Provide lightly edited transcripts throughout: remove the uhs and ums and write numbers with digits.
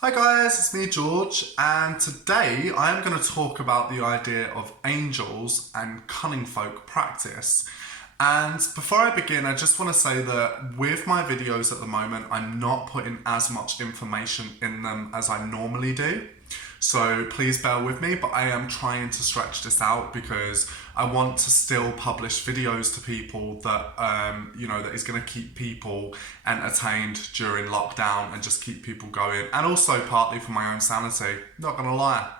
Hi guys, it's me George, and today I am going to talk about the idea of angels and cunning folk practice. And before I begin, I just want to say that with my videos at the moment, I'm not putting as much information in them as I normally do. So please bear with me, but I am trying to stretch this out because I want to still publish videos to people that, that is going to keep people entertained during lockdown and just keep people going. And also partly for my own sanity, not going to lie.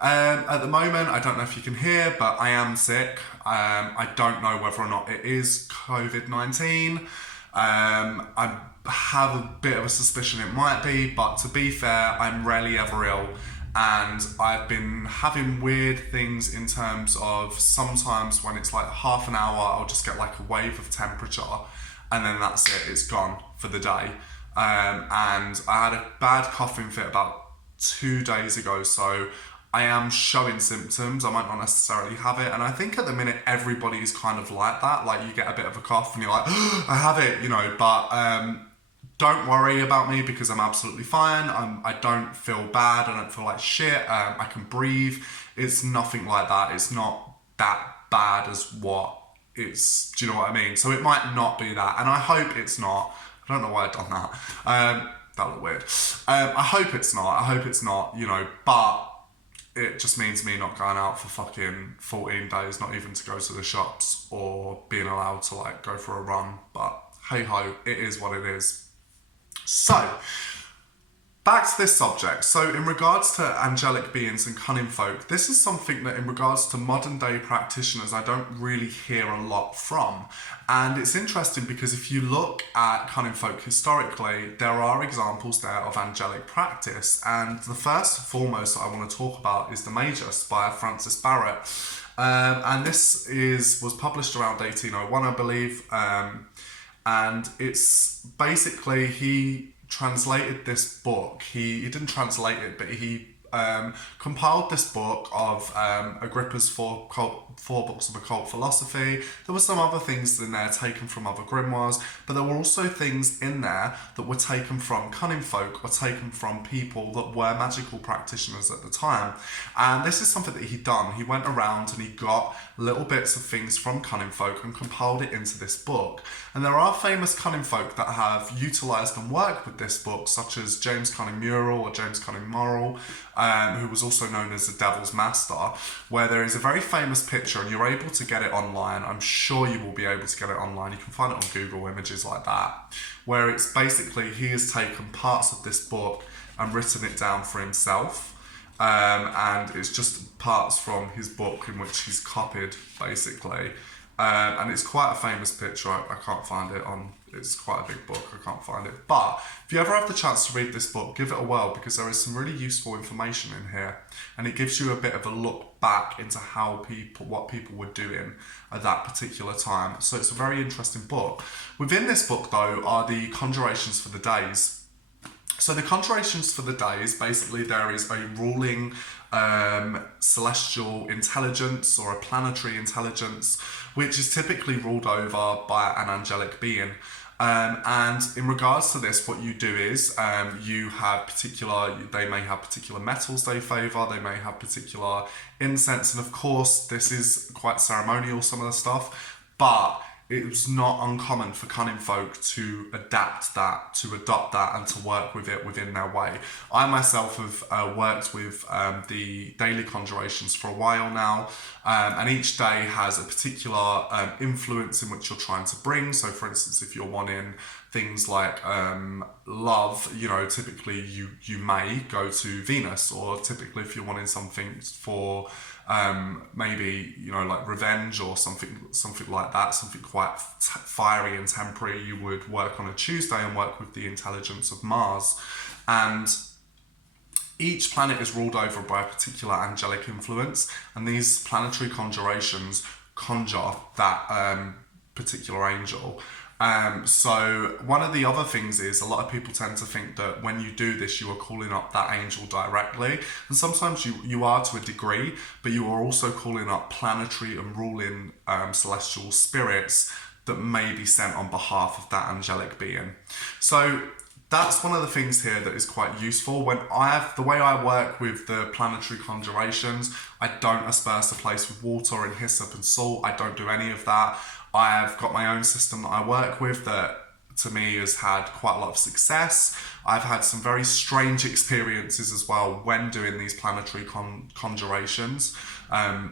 At the moment, I don't know if you can hear, but I am sick. I don't know whether or not it is COVID-19. I have a bit of a suspicion it might be, but to be fair, I'm rarely ever ill. And I've been having weird things in terms of sometimes when it's like half an hour, I'll just get like a wave of temperature and then that's it, it's gone for the day. And I had a bad coughing fit about 2 days ago, so I am showing symptoms. I might not necessarily have it, and I think at the minute everybody is kind of like that. Like you get a bit of a cough and you're like, I have it, But don't worry about me because I'm absolutely fine. I don't feel bad. I don't feel like shit. I can breathe. It's nothing like that. It's not that bad as what it's. Do you know what I mean? So it might not be that, and I hope it's not. I don't know why I've done that. That looked weird. I hope it's not. I hope it's not. But it just means me not going out for fucking 14 days, not even to go to the shops or being allowed to like go for a run. But hey ho, it is what it is. So, back to this subject. So in regards to angelic beings and cunning folk, this is something that in regards to modern day practitioners, I don't really hear a lot from. And it's interesting because if you look at cunning folk historically, there are examples there of angelic practice. And the first and foremost that I want to talk about is the Magus by Francis Barrett. And this was published around 1801, I believe. And it's basically, he translated this book. He didn't translate it, but he compiled this book of Agrippa's four books of occult philosophy. There were some other things in there taken from other grimoires, but there were also things in there that were taken from cunning folk or taken from people that were magical practitioners at the time. And this is something that he'd done. He went around and he got little bits of things from cunning folk and compiled it into this book. And there are famous cunning folk that have utilised and worked with this book, such as James Cunning Mural or James Cunning Moral, who was also known as the Devil's Master, where there is a very famous picture, and you're able to get it online. I'm sure you will be able to get it online. You can find it on Google Images like that, where it's basically he has taken parts of this book and written it down for himself. And it's just parts from his book in which he's copied, basically. And it's quite a famous picture. I can't find it on. It's quite a big book. I can't find it. But if you ever have the chance to read this book, give it a whirl because there is some really useful information in here, and it gives you a bit of a look back into what people were doing at that particular time. So it's a very interesting book. Within this book, though, are the conjurations for the days. So the conjurations for the days, basically there is a ruling celestial intelligence or a planetary intelligence, which is typically ruled over by an angelic being. And in regards to this, what you do is they may have particular metals they favour, they may have particular incense, and of course this is quite ceremonial, some of the stuff, but it was not uncommon for cunning folk to adopt that and to work with it within their way. I myself have worked with the daily conjurations for a while now, and each day has a particular influence in which you're trying to bring. So for instance, if you're wanting things like love, typically you may go to Venus, or typically if you're wanting something for maybe like revenge or something like that, something quite fiery and temporary, you would work on a Tuesday and work with the intelligence of Mars. And each planet is ruled over by a particular angelic influence, and these planetary conjurations conjure that particular angel. So one of the other things is a lot of people tend to think that when you do this, you are calling up that angel directly. And sometimes you are to a degree, but you are also calling up planetary and ruling celestial spirits that may be sent on behalf of that angelic being. So that's one of the things here that is quite useful. The way I work with the planetary conjurations, I don't asperse a place with water and hyssop and salt. I don't do any of that. I've got my own system that I work with that to me has had quite a lot of success. I've had some very strange experiences as well when doing these planetary conjurations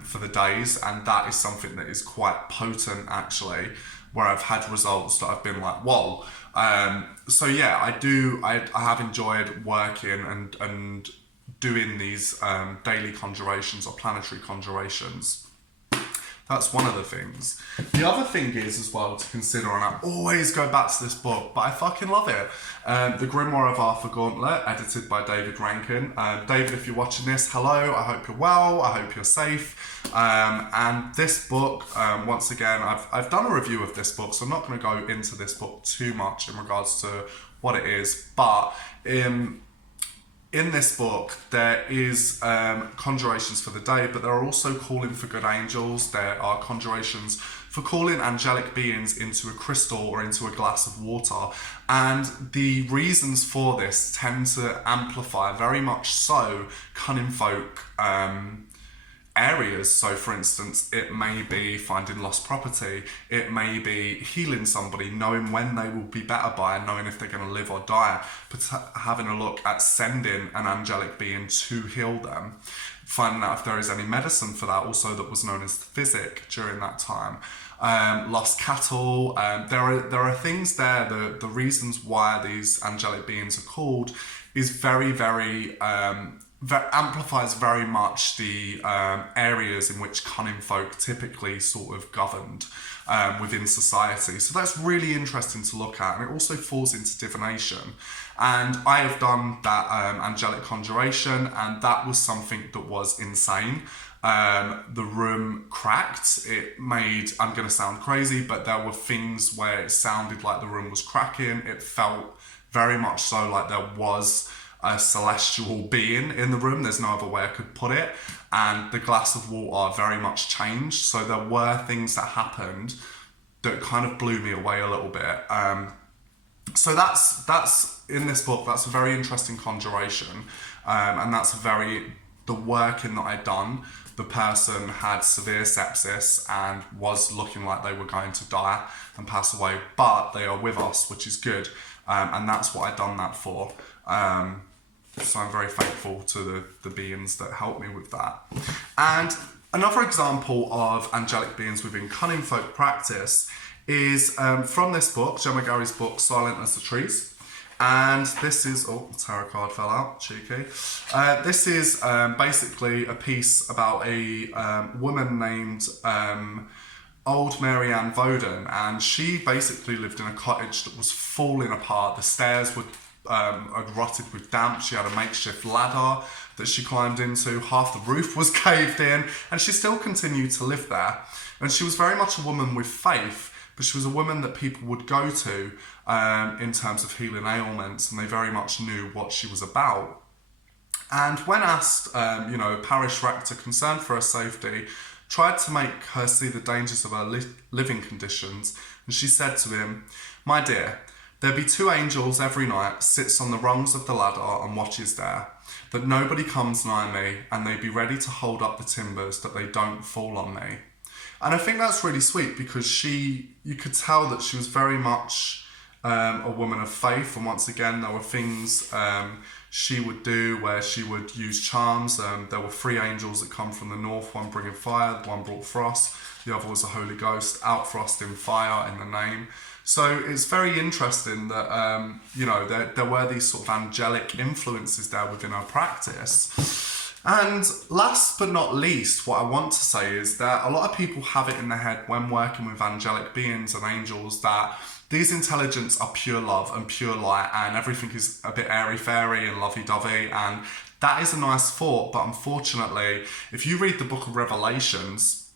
for the days, and that is something that is quite potent actually, where I've had results that I've been like, whoa. So yeah, I have enjoyed working and doing these daily conjurations or planetary conjurations. That's one of the things. The other thing is as well to consider, and I always go back to this book, but I fucking love it. The Grimoire of Arthur Gauntlet, edited by David Rankin. David, if you're watching this, hello, I hope you're well, I hope you're safe. And this book, once again, I've done a review of this book, so I'm not going to go into this book too much in regards to what it is, but in this book, there is conjurations for the day, but there are also calling for good angels. There are conjurations for calling angelic beings into a crystal or into a glass of water. And the reasons for this tend to amplify very much so cunning folk areas. So for instance, it may be finding lost property, it may be healing somebody, knowing when they will be better by and knowing if they're going to live or die, but having a look at sending an angelic being to heal them, finding out if there is any medicine for that, also that was known as physic during that time. Lost cattle, there are things there, the reasons why these angelic beings are called is very, very that amplifies very much the areas in which cunning folk typically sort of governed within society. So that's really interesting to look at, and it also falls into divination. And I have done that angelic conjuration, and that was something that was insane. The room cracked. It made, I'm going to sound crazy, but there were things where it sounded like the room was cracking. It felt very much so like there was a celestial being in the room. There's no other way I could put it. And the glass of water very much changed. So there were things that happened that kind of blew me away a little bit. So that's in this book, that's a very interesting conjuration. And that's the working that I'd done. The person had severe sepsis and was looking like they were going to die and pass away, but they are with us, which is good. And that's what I'd done that for. So I'm very thankful to the beings that helped me with that. And another example of angelic beings within cunning folk practice is from this book, Gemma Gary's book, Silent as the Trees. And this is, the tarot card fell out, cheeky. This is basically a piece about a woman named Old Mary Ann Voden, and she basically lived in a cottage that was falling apart. The stairs were had rotted with damp. She had a makeshift ladder that she climbed into. Half the roof was caved in, and she still continued to live there. And she was very much a woman with faith, but she was a woman that people would go to in terms of healing ailments, and they very much knew what she was about. And when asked, a parish rector concerned for her safety tried to make her see the dangers of her living conditions, and she said to him, "My dear, there be two angels every night, sits on the rungs of the ladder and watches there, that nobody comes nigh me, and they be ready to hold up the timbers that they don't fall on me." And I think that's really sweet, because you could tell that she was very much a woman of faith. And once again, there were things she would do where she would use charms. There were three angels that come from the north, one bringing fire, one brought frost, the other was the Holy Ghost, out frosting fire in the name. So it's very interesting that, there were these sort of angelic influences there within our practice. And last but not least, what I want to say is that a lot of people have it in their head when working with angelic beings and angels that these intelligence are pure love and pure light, and everything is a bit airy-fairy and lovey-dovey, and that is a nice thought. But unfortunately, if you read the book of Revelations,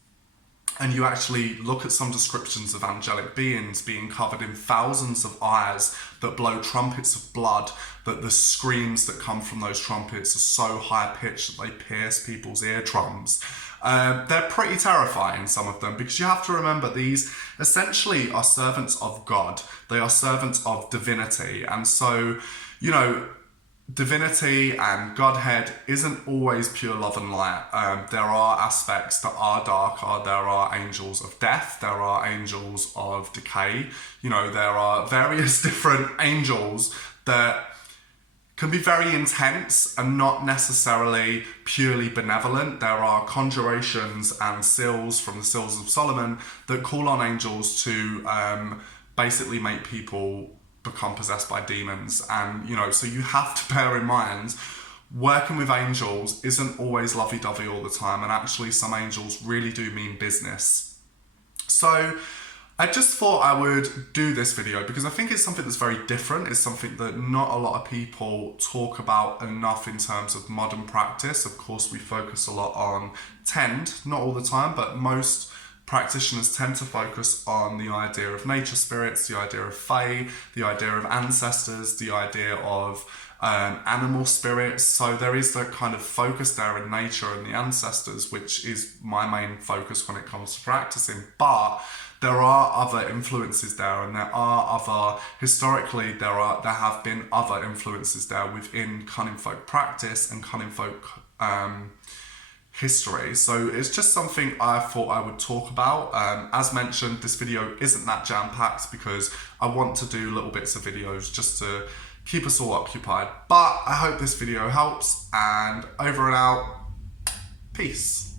and you actually look at some descriptions of angelic beings being covered in thousands of eyes that blow trumpets of blood, that the screams that come from those trumpets are so high pitched that they pierce people's eardrums. They're pretty terrifying, some of them, because you have to remember these essentially are servants of God. They are servants of divinity. And so, you know, divinity and Godhead isn't always pure love and light. There are aspects that are darker. There are angels of death. There are angels of decay. You know, there are various different angels that can be very intense and not necessarily purely benevolent. There are conjurations and seals from the Seals of Solomon that call on angels to basically make people become possessed by demons. And, you know, so you have to bear in mind, working with angels isn't always lovey-dovey all the time, and actually some angels really do mean business. So I just thought I would do this video because I think it's something that's very different. It's something that not a lot of people talk about enough in terms of modern practice. Of course, we focus a lot on tend, not all the time, but most practitioners tend to focus on the idea of nature spirits, the idea of fae, the idea of ancestors, the idea of animal spirits. So there is that kind of focus there in nature and the ancestors, which is my main focus when it comes to practicing. But there are other influences there, and historically there have been other influences there within Cunning folk practice and Cunning folk history. So it's just something I thought I would talk about. As mentioned, this video isn't that jam-packed because I want to do little bits of videos just to keep us all occupied. But I hope this video helps, and over and out. Peace.